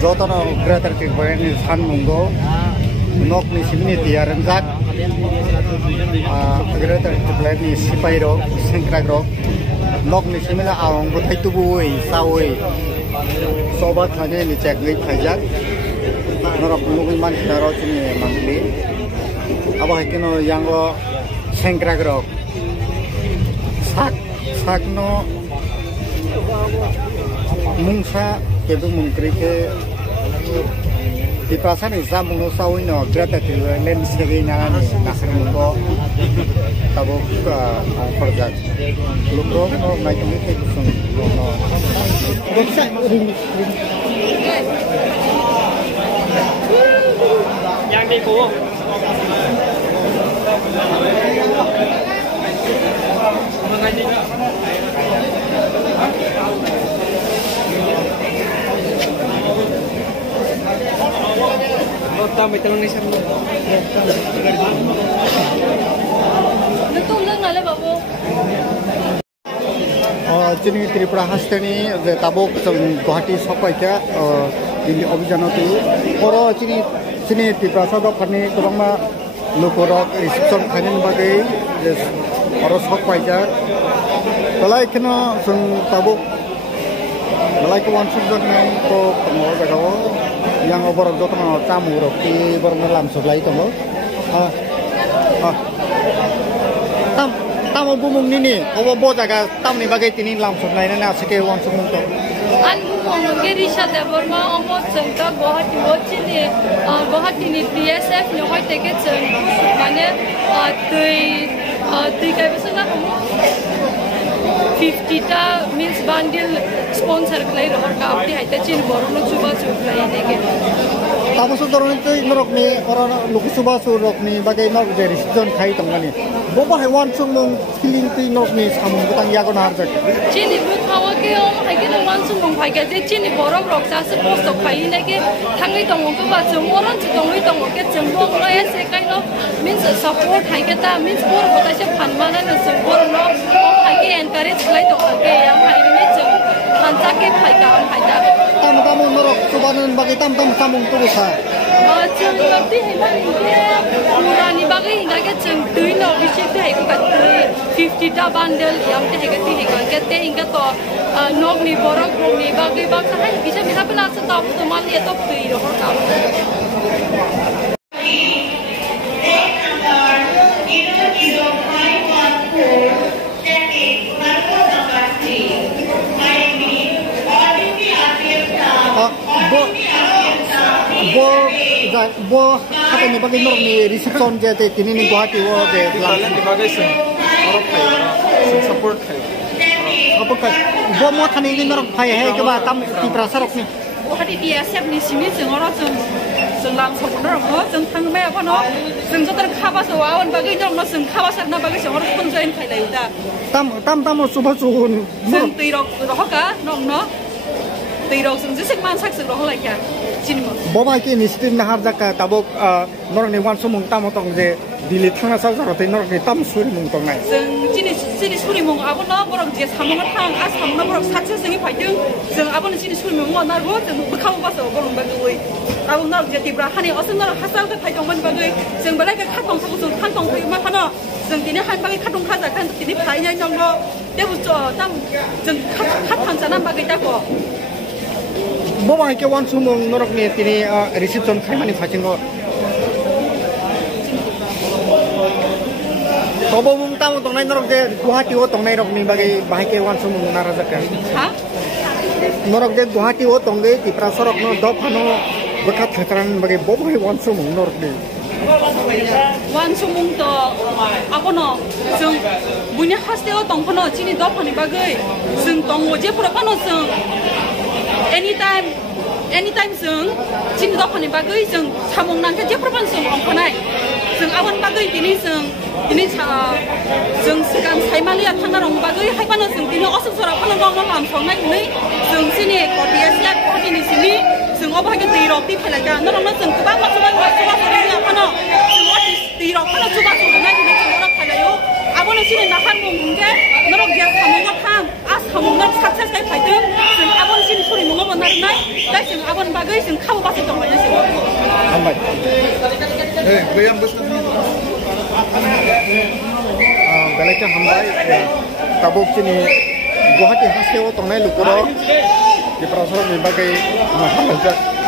jotono greater tikbani san munggo nok ni simni tiaran jak greater tikbani sipai rok sengkrak rok nok ni simila awang butai tubui sawi sobat hanya ni cek ni khajak norok nunggu man naro sini mangli apa kino yang lo sengkrak rok sak no mungsa kedu mungkri ke di pasar ini sama mungkin sawi no gratis tu len segi nangan nasir mungko tabu ke perjak lupa no naik ni ke kusung no bisa yang di ku mengaji Kota betul ni sama. Betul nggak lah babu? Jadi Tripura Hasteni, tabuk Guwahati sampai ke ini objan itu. Orang sini Tripura Sabda kini kurang mah lukorok reception kini bagai orang sampai ke. Kalau kena tabuk, kalau kawan sudah nang ko pengawal berkawan. Yang oborok do tama tamu rok ti borong lam sebelah itu mo tamu bumung nini obo boja ka tam ni bagai tini lam sebelah ini na seke wan sumung to an bumung geri sate borma omo cengta Guwahati bocini Guwahati ni PSF ni hoi teke ceng mane tui kai besana 50 ta means bundle sponsor klay rohar ka apni haita chin borong no chuba chuklay nege tamu sudoron itu norok ni orang luki suba surok ni bagai norok dari sejon kai tongani boba hewan sumung feeling ti norok ni samung butang yago na harjak chin ibu thawa ke om haike no wan sumung phai ke je chin borong rok sa se post to phai nege thangai tongong ko ba jong oran chu tongoi tong ke jong bong no ese kai no means support haike ta means bor bota se phan mana no support no haike encourage klay to ke yang hai ni jong hanca ke phai ka phai ta tamu norok subanan bagi tam samung tu sa jeng nanti hebat ini murani bagai hingga jeng tui no bisi tu hingga kat 50 ta bundle yang tu hingga tu hingga kete hingga to nok ni borok ni bagai bangsa hai bisa pun asa tahu tu mal dia tu tui roh kau bo apa ni bagai norok ni reception je te tini ni Guwahati wo je langsung di bagai sen norok kai support kai apa kai bo mo thani ni norok kai hai ke ba tam ti prasarok ni Guwahati PSF ni simi jeng orang jeng langsung norok ho jeng thang me apa no jeng jotar khaba so awan bagai norok no jeng khaba sarna bagai jeng orang pun join kai lai da tam subha suhun jeng tirok roh ka norok no tirok jeng jisik man sak jeng roh lai ka Boba ki nistin na harja ka tabok norok ni wan sumung tam otong je dili thangna sa jaro te norok ni tam suri mung tong nai jeng jini suri mung abo no borok je samung thang a samung na borok satse jengi phaideng jeng abo ni jini suri mung na ro jeng bkham ba so bolong ba goi abo norok je tibra hani osen norok hasal ta phaidong ban ba goi jeng balai ka khatong sa jeng thangtong thai ma phano jeng tini han bagai khatong khaja kan tini phai nyai nong no debu cho tam jeng khat thang jana ba gei ta ko Boba ke wan sumung norok ni tini reception khai mani phachingo tobo mung tam tongnai norok je Guwahati o tongnai rok ni bagai bahai ke wan sumung naraja ka ha norok je Guwahati o tongai ti prasarok no do phano bakha thakran bagai boba wan sumung norok ni wan sumung to apono jeng bunya haste o tongphono chini do phani bagai jeng tongo je pura phano jeng anytime jeng chin do phani bagai jeng samung nang ke je propan jeng ongkhanai jeng awan bagai tini jeng sikan saimalia thangna rong bagai haibano jeng tini osok sora phano rong lam songnai nei jeng sini kotiasia kotini sini jeng obhage tirok ti phelaka norong no jeng kubang ma chuba phano jeng tirok phano chuba nai ni jeng ora phalayo abone sini nahan mung ke norok je samung thang as खामावनो साक्सेस जाय फायदों जों आबन सिन सरि नङामोन आरोना दा जों आबन बागै जों खावबासो दङ जों हामबाय गैयाम बोसोरनि बेलेगखौ हामबाय ताबुक जोंनि गुवाहाटी हास्टेलाव थांनाय लोगोफोराव डिप्रेसननि बागै हामबाय